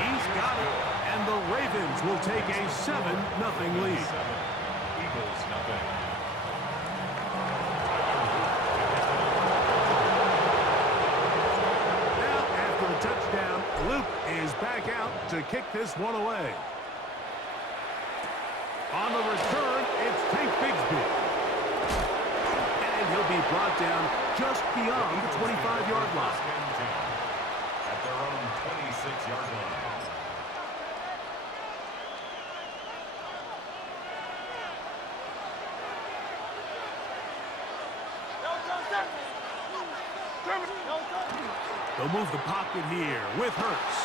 He's got it, and the Ravens will take a 7-0 lead. Eagles, nothing. Now, after the touchdown, Luke is back out to kick this one away. On the return, it's Tank Bigsby. And he'll be brought down just beyond the 25-yard line. At their own 26-yard line. They'll move the pocket here with Hurts.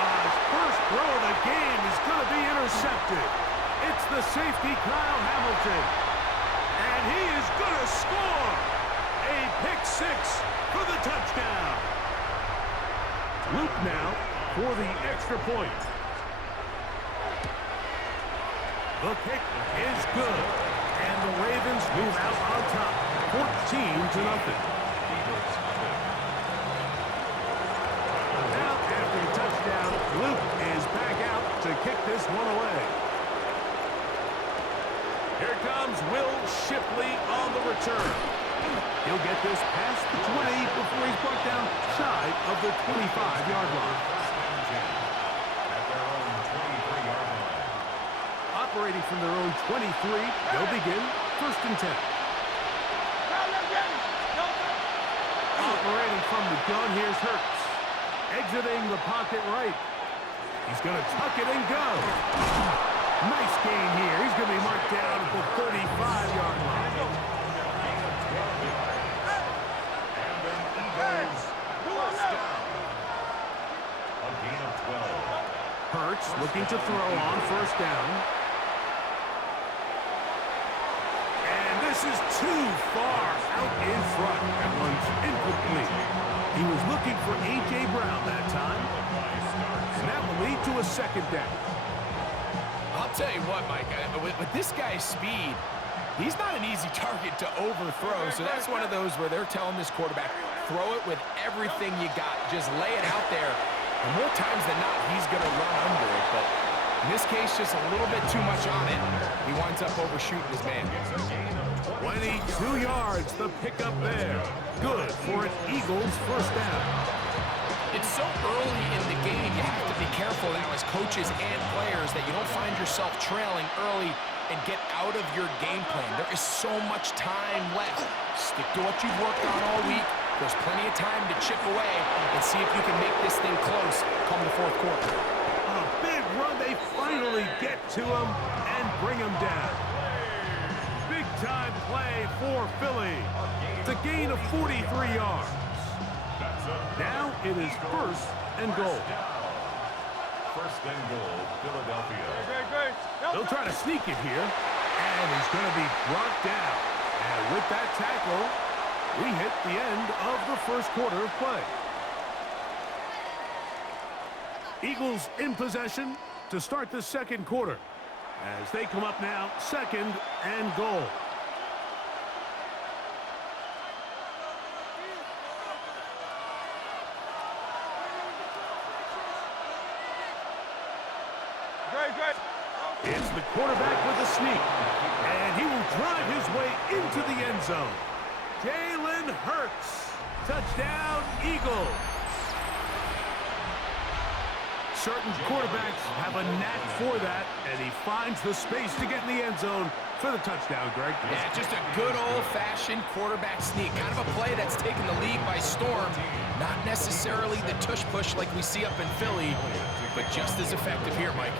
His first throw of the game is going to be intercepted. It's the safety, Kyle Hamilton. And he is going to score. A pick six for the touchdown. Luke now for the extra point. The kick is good. And the Ravens move out on top, 14-0. Now, after a touchdown, Luke is back out to kick this one away. Here comes Will Shipley on the return. He'll get this past the 20 before he's brought down shy of the 25-yard line. At their own 23-yard line. Operating from their own 23, they'll begin 1st and 10. Operating from the gun, here's Hurts. Exiting the pocket right. He's going to tuck it and go. Nice gain here. He's going to be marked down at the 35-yard line. And then Eagles first down. A gain of 12. Hurts looking to throw on 1st down. And this is too far out in front. That one's incomplete. He was looking for A.J. Brown that time. And that will lead to a 2nd down. I'll tell you what, Mike, with this guy's speed, he's not an easy target to overthrow. So that's one of those where they're telling this quarterback, throw it with everything you got. Just lay it out there. And more times than not, he's going to run under it. But in this case, just a little bit too much on it. He winds up overshooting his man. 22 yards, the pickup there. Good for an Eagles 1st down. It's so early in the game, you have to be careful now as coaches and players that you don't find yourself trailing early and get out of your game plan. There is so much time left. Stick to what you've worked on all week. There's plenty of time to chip away and see if you can make this thing close come the 4th quarter. A big run. They finally get to him and bring him down. Big time play for Philly. It's a gain of 43 yards. Now it is 1st and goal. 1st and goal, Philadelphia. They'll try to sneak it here. And he's going to be brought down. And with that tackle, we hit the end of the 1st quarter of play. Eagles in possession to start the 2nd quarter. As they come up now, 2nd and goal. It's the quarterback with a sneak. And he will drive his way into the end zone. Jalen Hurts. Touchdown, Eagles. Certain quarterbacks have a knack for that, and he finds the space to get in the end zone for the touchdown, Greg. Yeah, just a good old-fashioned quarterback sneak. Kind of a play that's taken the league by storm. Not necessarily the tush-push like we see up in Philly, but just as effective here, Mike.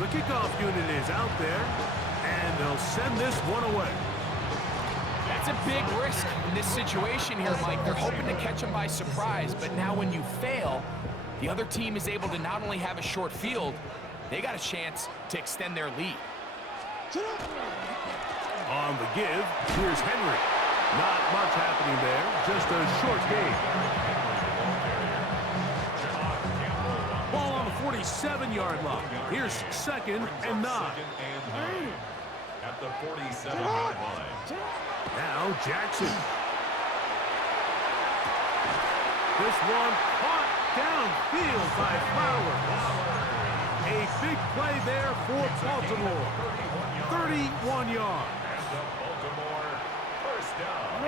The kickoff unit is out there, and they'll send this one away. That's a big risk in this situation here, Mike. They're hoping to catch him by surprise, but now when you fail, the other team is able to not only have a short field, they got a chance to extend their lead. On the give, here's Henry. Not much happening there, just a short gain. Ball on the 47-yard line. Here's 2nd and 9. At the 47-yard line. Now Jackson. This one caught downfield by Flowers. A big play there for Baltimore. 31 yards. Baltimore, first down.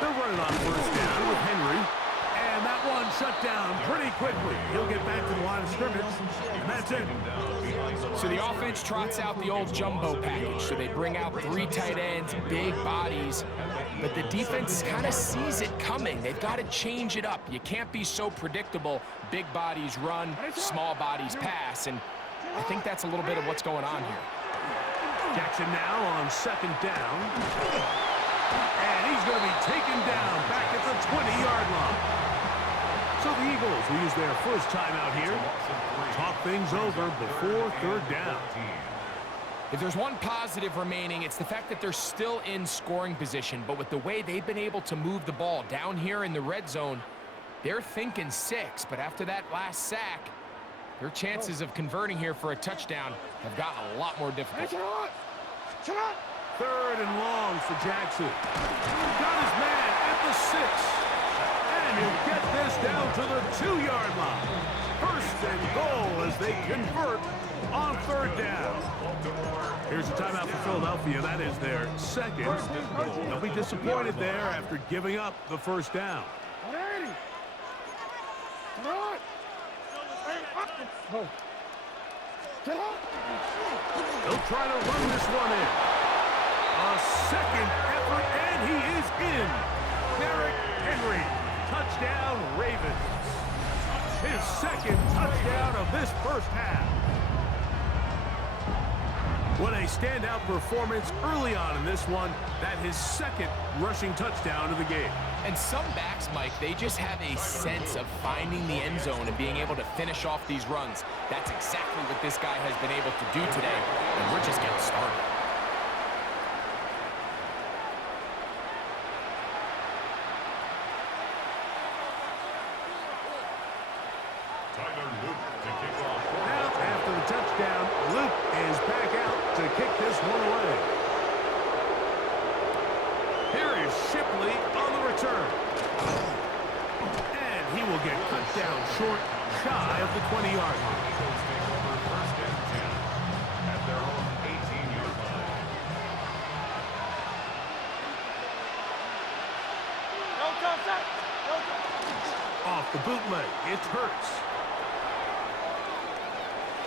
They're running on first down with Henry. And that one shut down pretty quickly. He'll get back to the line of scrimmage, and that's it. So the offense trots out the old jumbo package. So they bring out 3 tight ends, big bodies, but the defense kind of sees it coming. They've got to change it up. You can't be so predictable. Big bodies run, small bodies pass, and I think that's a little bit of what's going on here. Jackson now on second down. And he's going to be taken down back at the 20-yard line. So the Eagles will use their first timeout here. Talk things over before third down. If there's one positive remaining, it's the fact that they're still in scoring position. But with the way they've been able to move the ball down here in the red zone, they're thinking 6. But after that last sack, their chances of converting here for a touchdown have gotten a lot more difficult. Third and long for Jackson. Got his man at the 6. And he'll get this down to the 2-yard line. First and goal as they convert on third down. Here's a timeout for Philadelphia. That is their second. They'll be disappointed there after giving up the first down. They'll try to run this one in. A second effort, and he is in. Derrick Henry. Touchdown, Ravens. His second touchdown of this first half. What a standout performance early on in this one. That his second rushing touchdown of the game. And some backs, Mike, they just have a sense of finding the end zone and being able to finish off these runs. That's exactly what this guy has been able to do today, and we're just getting started. Now, after the touchdown, Luke is back out to kick this one away. Here is Shipley on the return. And he will get cut down short, shy of the 20-yard line. First and 10 at their own 18-yard line. Off the bootleg, it's Hurts.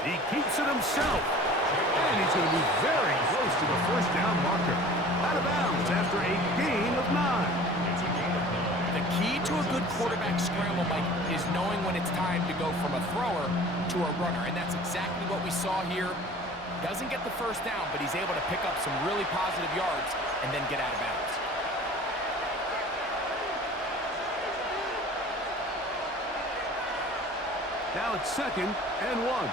He keeps it himself. And he's going to be very close to the first down marker. Out of bounds after a gain of 9. The key to a good quarterback scramble, Mike, is knowing when it's time to go from a thrower to a runner. And that's exactly what we saw here. Doesn't get the first down, but he's able to pick up some really positive yards and then get out of bounds. Now it's second and 1.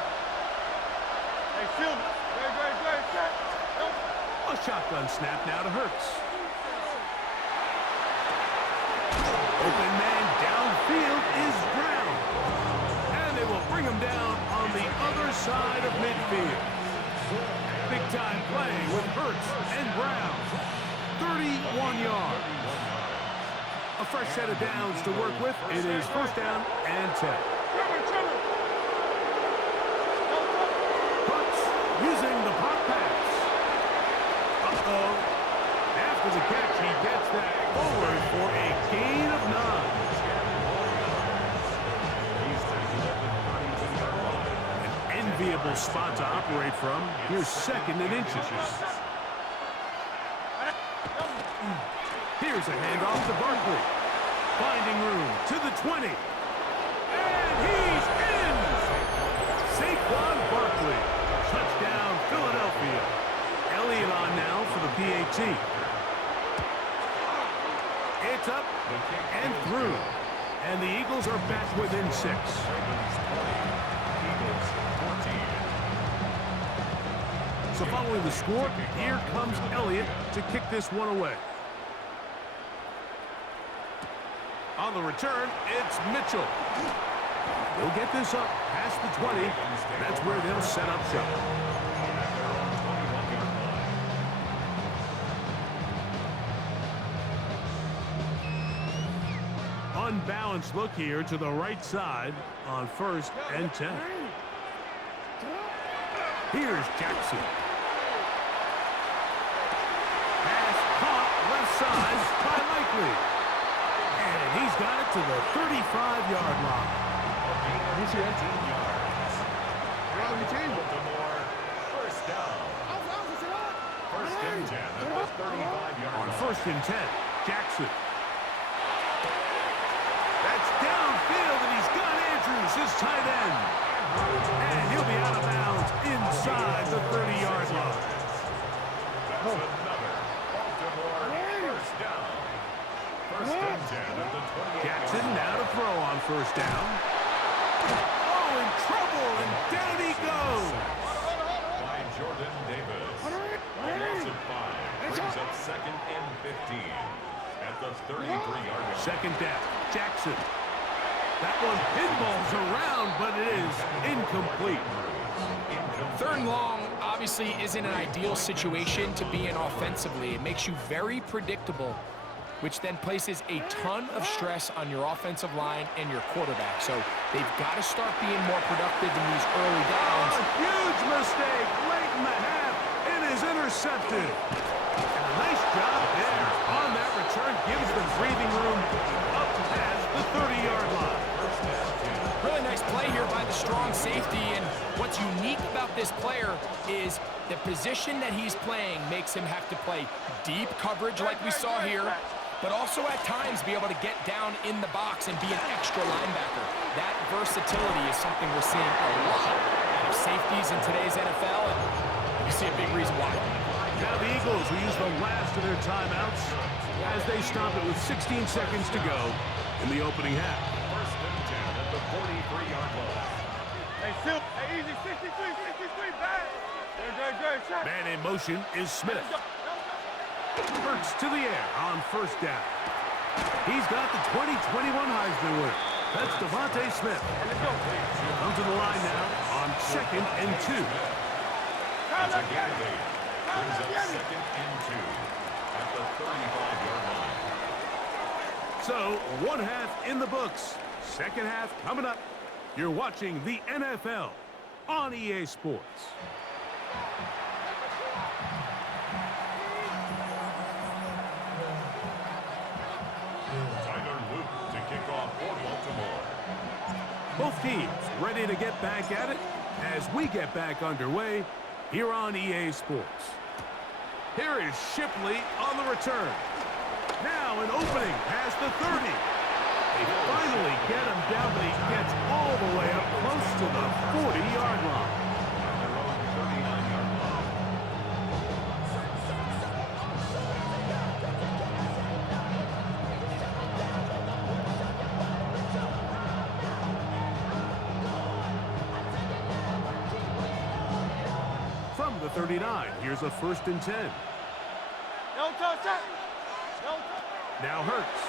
A shotgun snap now to Hurts. Open man downfield is Brown. And they will bring him down on the other side of midfield. Big time play with Hurts and Brown. 31 yards. A fresh set of downs to work with. It is first down and 10. Using the pop pass. Uh-oh. After the catch, he gets that forward for a gain of 9. An enviable spot to operate from. Here's second and inches. Here's a handoff to Barkley. Finding room to the 20. And he's in! Saquon Barkley. Touchdown, Philadelphia. Elliott on now for the PAT. It's up and through. And the Eagles are back within 6. So following the score, here comes Elliott to kick this one away. On the return, it's Mitchell. They'll get this up past the 20. That's where they'll set up shop. unbalanced look here to the right side on 1st and 10. Here's Jackson. Pass caught left side by Likely. And he's got it to the 35-yard line. 18 yards. Baltimore, first down. First and 10 at the 35-yard On line. 1st and 10, Jackson. That's downfield, and he's got Andrews, his tight end. And he'll be out of bounds inside the 30-yard line. That's another Baltimore first down. First and 10 at the 28. Jackson now to throw on 1st down. Oh, in trouble, and down he goes. By Jordan Davis. A loss of 5 brings up 2nd and 15 at the 33-yard line. 2nd down, Jackson. That one pinballs around, but it is incomplete. 3rd and long obviously isn't an ideal situation to be in offensively. It makes you very predictable, which then places a ton of stress on your offensive line and your quarterback. So they've got to start being more productive in these early downs. A huge mistake late in the half. It is intercepted. And a nice job there on that return. Gives them breathing room up past the 30-yard line. Really nice play here by the strong safety, and what's unique about this player is the position that he's playing makes him have to play deep coverage like we saw here, but also at times be able to get down in the box and be an extra linebacker. That versatility is something we're seeing a lot out of safeties in today's NFL, and you see a big reason why. Now the Eagles will use the last of their timeouts as they stop it with 16 seconds to go in the opening half. First and 10 at the 43-yard line. Hey, Phil. Hey, easy. 63, bad. Good. Man in motion is Smith. Hurts to the air on 1st down. He's got the 2021 Heisman winner. That's Devontae Smith. He'll come to the line now on 2nd and 2. That's a gain of 8. Brings up 2nd and 2 at the 35-yard line. So, 1 half in the books. 2nd half coming up. You're watching the NFL on EA Sports. Tyler Luke to kick off for Baltimore. Both teams ready to get back at it as we get back underway here on EA Sports. Here is Shipley on the return. Now an opening past the 30. They finally get him down, but he gets all the way up close to the 40-yard line. Their own 39-yard line. From the 39, here's a 1st and 10. No touch. Now Hurts.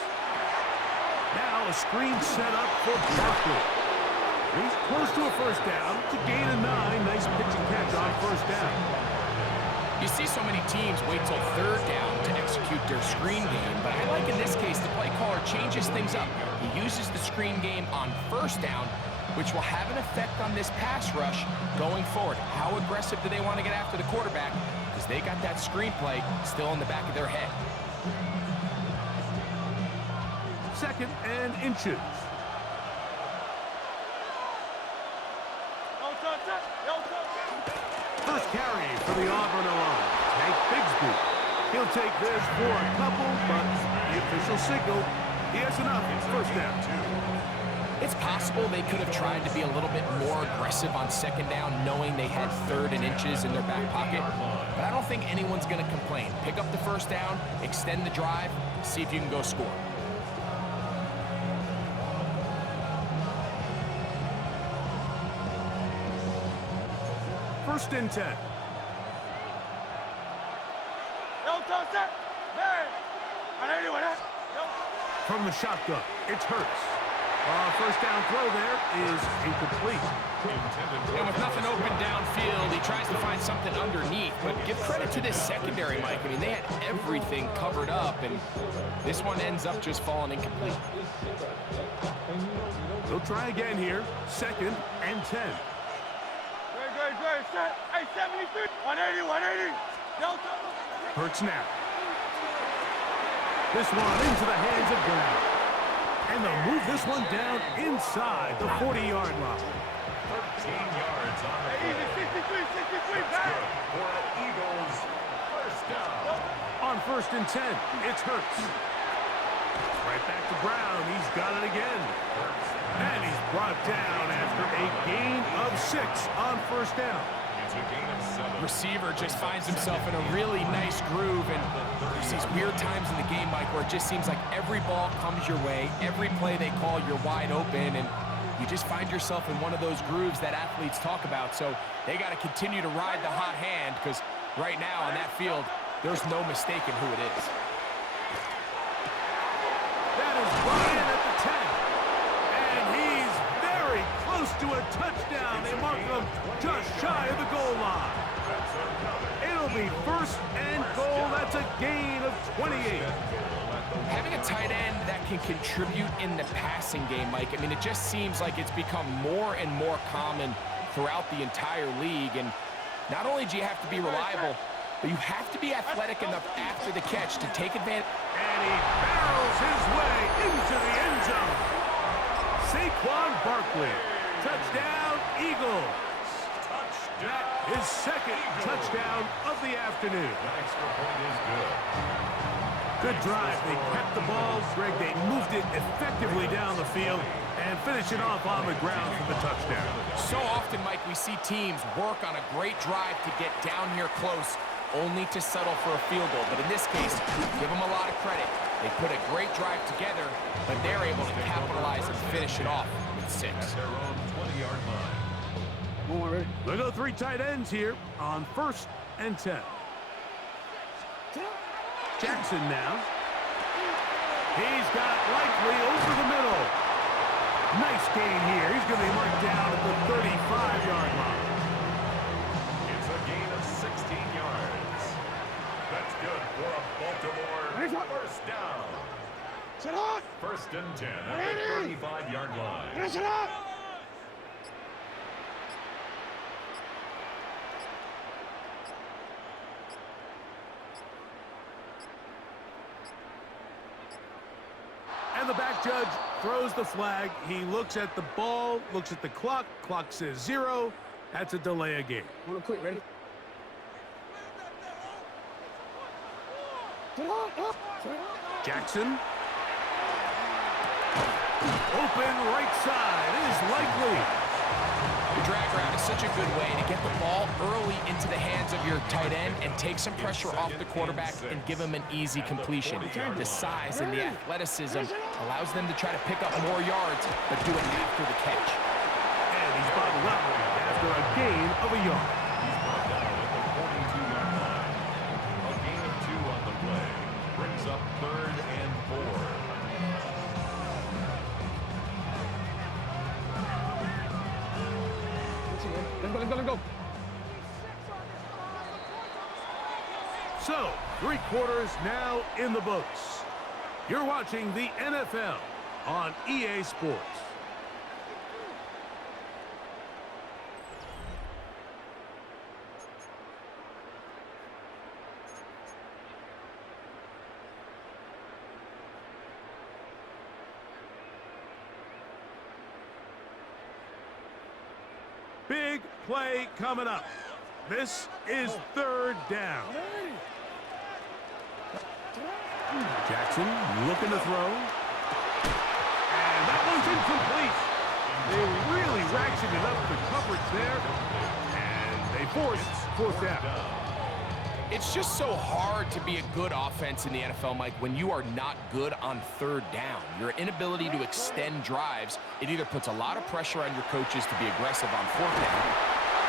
Now a screen set up for Barkley. He's close to a 1st down to gain a 9. Nice pitch and catch on 1st down. You see so many teams wait till 3rd down to execute their screen game, but I like in this case the play caller changes things up. He uses the screen game on 1st down, which will have an effect on this pass rush going forward. How aggressive do they want to get after the quarterback? Because they got that screenplay still in the back of their head. 2nd and inches. First carry for the Auburn alone. Tank Bigsby. He'll take this for a couple, but the official signal, he has enough. It's 1st down. It's possible they could have tried to be a little bit more aggressive on 2nd down, knowing they had 3rd and inches in their back pocket. But I don't think anyone's going to complain. Pick up the 1st down, extend the drive, see if you can go score. First and 10. From the shotgun, it's Hurts. First down throw there is incomplete. And with nothing open downfield, he tries to find something underneath. But give credit to this secondary, Mike. I mean, they had everything covered up, and this one ends up just falling incomplete. They'll try again here. 2nd and 10. Good. Set. Hey, 73. 180. Delta. Hurts now. This one into the hands of Brown. And they'll move this one down inside the 40-yard line. 13 yards on the play. Easy, 63, back. For Eagles, first down. On 1st and 10, it's Hurts. Right back to Brown. He's got it again. And he's brought down after a gain of 6 on 1st down. It's a gain of 7. Receiver just finds himself in a really nice groove, and there's these weird times in the game, Mike, where it just seems like every ball comes your way, every play they call, you're wide open, and you just find yourself in one of those grooves that athletes talk about. So they got to continue to ride the hot hand, because right now on that field, there's no mistaking who it is. That is Ryan at the 10. And he's very close to a touchdown. They mark him just shy of the goal line. It'll be 1st and goal. That's a gain of 28. Having a tight end that can contribute in the passing game, Mike, I mean, it just seems like it's become more and more common throughout the entire league. And not only do you have to be reliable, but you have to be athletic enough after the catch to take advantage. And he barrels his way into the end zone. Saquon Barkley. Touchdown, Eagles. That is 2nd touchdown of the afternoon. That extra point is good. Good drive. They kept the ball. Greg, they moved it effectively down the field and finish it off on the ground for the touchdown. So often, Mike, we see teams work on a great drive to get down here close, only to settle for a field goal. But in this case, give them a lot of credit. They put a great drive together, but they're able to capitalize and finish it off with 6. At their own 20-yard line. They'll go 3 tight ends here on 1st and 10. Jackson now. He's got Likely over the middle. Nice gain here. He's going to be marked down at the 35-yard line. It's a gain of 16 yards. That's good for a Baltimore first down. Sit up. 1st and 10 at the 35-yard line. Sit up. And the back judge throws the flag. He looks at the ball, looks at the clock. Clock says 0. That's a delay of game. Real quick, ready? Jackson. Open right side. It is Likely. The drag route is such a good way to get the ball early into the hands of your tight end and take some pressure off the quarterback and give him an easy completion. The size and the athleticism allows them to try to pick up more yards, but do it after the catch. And he's bottled up after a gain of a yard. He's brought down at the 42-yard line. A gain of 2 on the play. Brings up 3rd and 4. Let's go. So, 3 quarters now in the books. You're watching the NFL on EA Sports. Big play coming up. This is 3rd down. Jackson looking to throw. And that one's incomplete. They really ratcheted up the coverage there. And they forced 4th down. It's just so hard to be a good offense in the NFL, Mike, when you are not good on 3rd down. Your inability to extend drives, it either puts a lot of pressure on your coaches to be aggressive on 4th down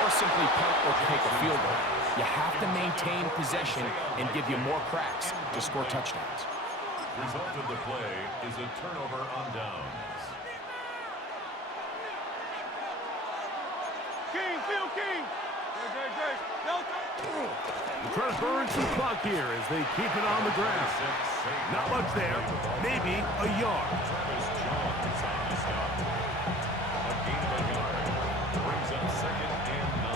or simply punt or take a field goal. You have to maintain possession and give you more cracks to score touchdowns. Result of the play is a turnover on downs. field king. Trying to burn some clock here as they keep it on the ground. Not much there, maybe a yard. Travis Jones on the stop. A gain of a yard. Brings up second and 9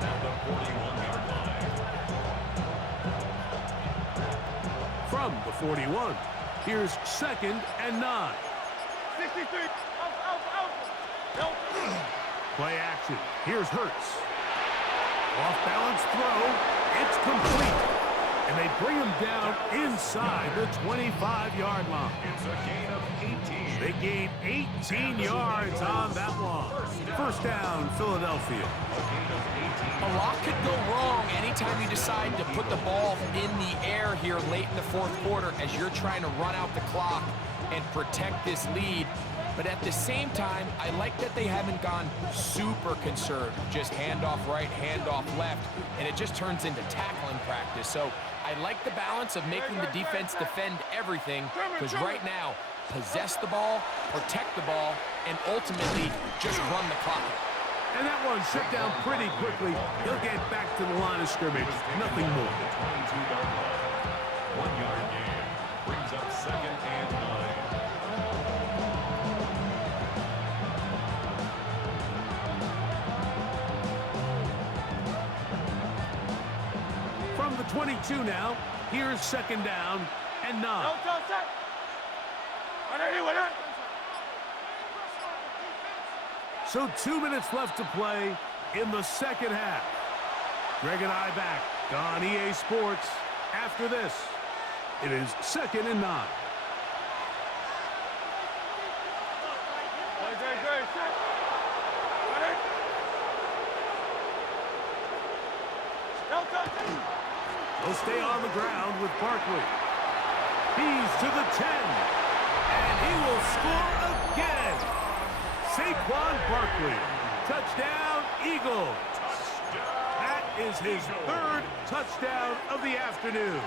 at the 41-yard line. From the 41, here's second and 9. 63. Out. Play action. Here's Hurts. Off-balance throw. It's complete. And they bring him down inside the 25-yard line. It's a gain of 18. They gain 18 yards on that one. First down, Philadelphia. A lot could go wrong anytime you decide to put the ball in the air here late in the fourth quarter as you're trying to run out the clock and protect this lead. But at the same time, I like that they haven't gone super conservative. Just handoff right, handoff left, and it just turns into tackling practice. So I like the balance of making the defense defend everything, because right now, possess the ball, protect the ball, and ultimately just run the clock. And that one shut down pretty quickly. He'll get back to the line of scrimmage. Nothing more. 22-yard line. 1-yard gain. Brings up second and 9. From the 22 now, here's second down and 9. So 2 minutes left to play in the second half. Greg and I back on EA Sports after this. It is second and 9. He'll stay on the ground with Barkley. He's to the 10, and he will score again. Saquon Barkley, touchdown Eagles. That is his third touchdown of the afternoon.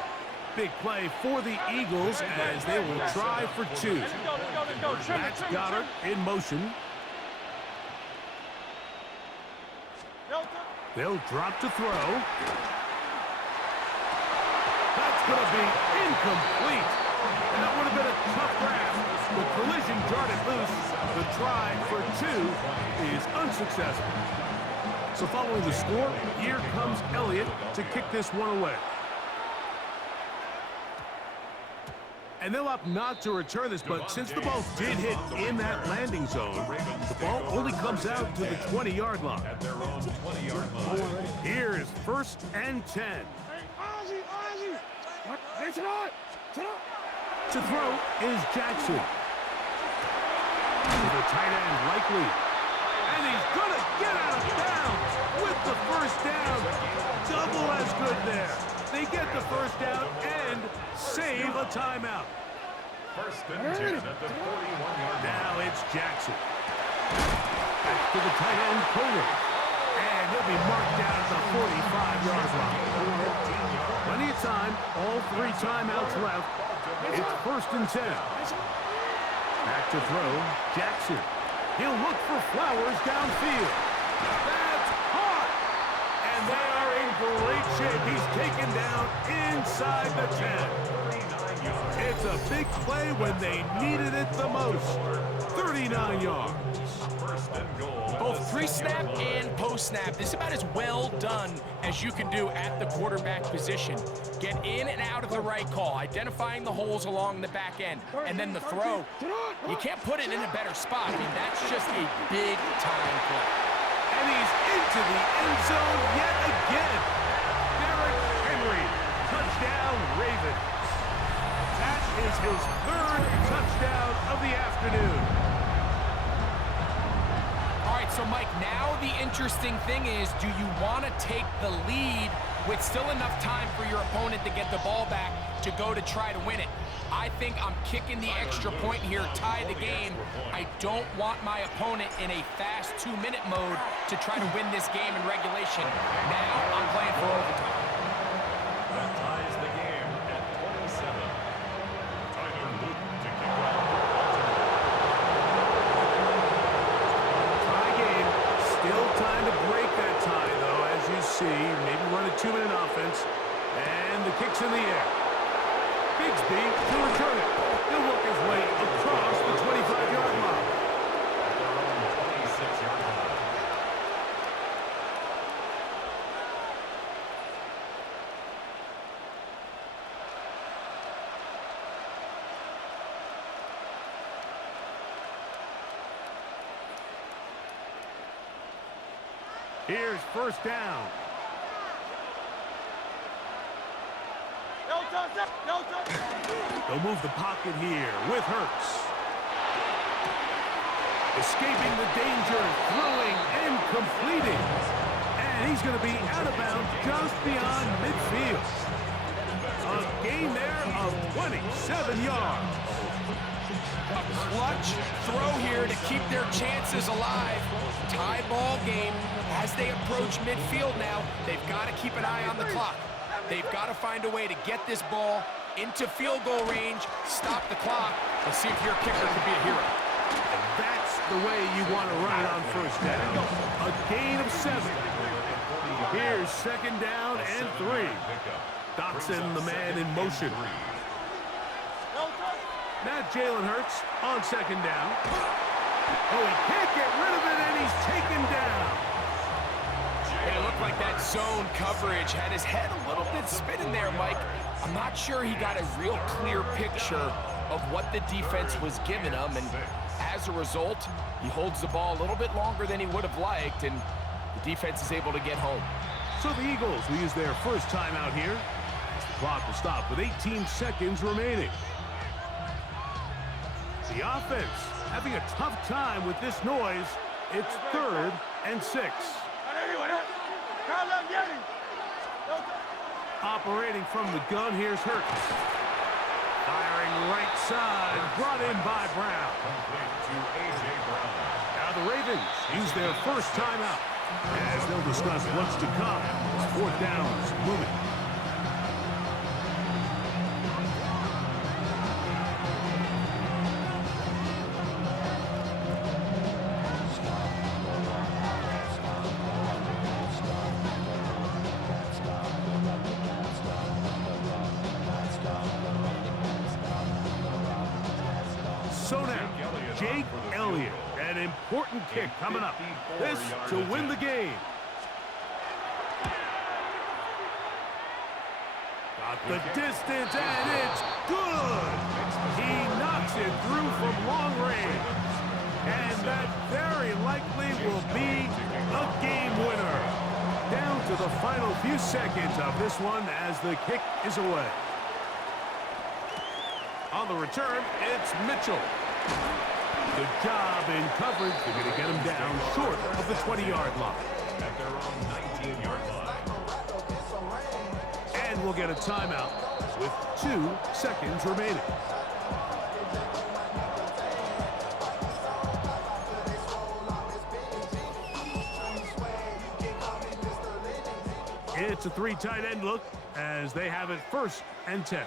Big play for the Eagles as they will try for 2. That's Goddard in motion. They'll drop to throw. That's going to be incomplete. And that would have been a tough grab. The collision darted loose. The try for 2 is unsuccessful. So following the score, here comes Elliott to kick this one away. And they'll opt not to return this, but since the ball did hit in that landing zone, the ball only comes out to the 20-yard line. At their own 20-yard line. Here's first and 10. To throw is Jackson. To the tight end, Likely. And he's going to get out of bounds with the first down. Double as good there. They get the first down and save a timeout. First and 10 at the 41-yard line. Now it's Jackson. Back to the tight end, Kohler. And he'll be marked down at the 45-yard line. Plenty of time. All 3 timeouts left. It's first and 10. Back to throw, Jackson. He'll look for Flowers downfield. That's caught! And they are in great shape. He's taken down inside the 10. It's a big play when they needed it the most. 39 yards. Both pre-snap and post-snap. This is about as well done as you can do at the quarterback position. Get in and out of the right call, identifying the holes along the back end, and then the throw. You can't put it in a better spot. I mean, that's just a big-time play. And he's into the end zone yet again. Derrick Henry, touchdown Ravens. That is his 3rd touchdown of the afternoon. All right, so Mike, now the interesting thing is, do you want to take the lead with still enough time for your opponent to get the ball back to go to try to win it? I think I'm kicking the extra point here, tie the game. I don't want my opponent in a fast 2-minute mode to try to win this game in regulation. Now I'm playing for overtime. That ties the game at 27. Tyler Luke to kick off. Tie game, still time to break 2-minute offense. And the kick's in the air. Bigsby to return it. He'll work his way across the 25-yard line. At their own 26-yard line. Here's first down. They'll move the pocket here with Hurts. Escaping the danger, throwing and completing. And he's going to be out of bounds just beyond midfield. A gain there of 27 yards. A clutch throw here to keep their chances alive. Tie ball game as they approach midfield now. They've got to keep an eye on the clock. They've got to find a way to get this ball into field goal range, stop the clock, and see if your kicker can be a hero. And that's the way you want to run it on first down. A gain of 7. Here's second down and 3. Dotson, the man in motion. Now Jalen Hurts on second down. Oh, he can't get rid of it, and he's taken down. And it looked like that zone coverage had his head a little bit spinning there, Mike. I'm not sure he got a real clear picture of what the defense was giving him, and as a result, he holds the ball a little bit longer than he would have liked, and the defense is able to get home. So the Eagles will use their first timeout here. The clock will stop with 18 seconds remaining. The offense having a tough time with this noise. It's 3rd and 6. Operating from the gun, here's Hurts. Firing right side, brought in by Brown. Complete to A.J. Brown. Now the Ravens use their first timeout as they'll discuss what's to come as 4th downs moving. So now, Jake Elliott, an important kick coming up. This to win the game. Got the distance, and it's good. He knocks it through from long range. And that very likely will be a game winner. Down to the final few seconds of this one as the kick is away. On the return, it's Mitchell. Good job in coverage. They're going to get him down short of the 20-yard line. At their own 19-yard line. And we'll get a timeout with 2 seconds remaining. It's a 3 tight end look as they have it 1st and 10.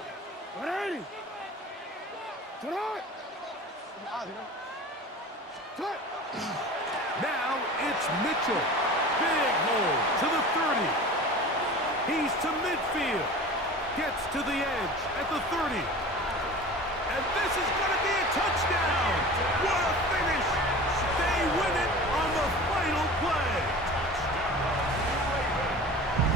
Now it's Mitchell. Big hole to the 30. He's to midfield. Gets to the edge at the 30. And this is going to be a touchdown. What a finish. They win it on the final play.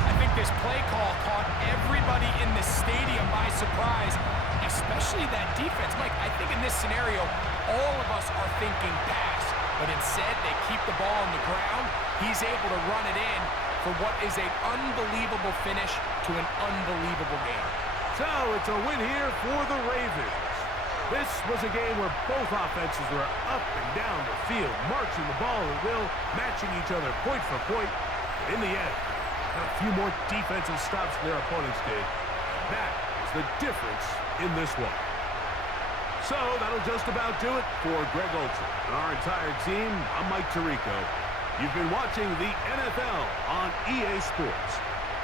I think this play call caught everybody in the stadium by surprise, especially that defense. Mike, I think in this scenario, all of us are thinking pass, but instead they keep the ball on the ground. He's able to run it in for what is an unbelievable finish to an unbelievable game. So it's a win here for the Ravens. This was a game where both offenses were up and down the field, marching the ball at will, matching each other point for point. But in the end, a few more defensive stops than their opponents did. That is the difference in this one. So that'll just about do it for Greg Olson and our entire team. I'm Mike Tirico. You've been watching the NFL on EA Sports.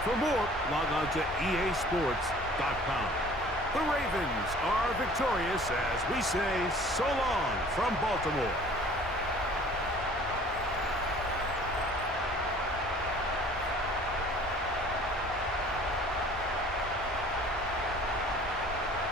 For more, log on to easports.com. The Ravens are victorious as we say so long from Baltimore.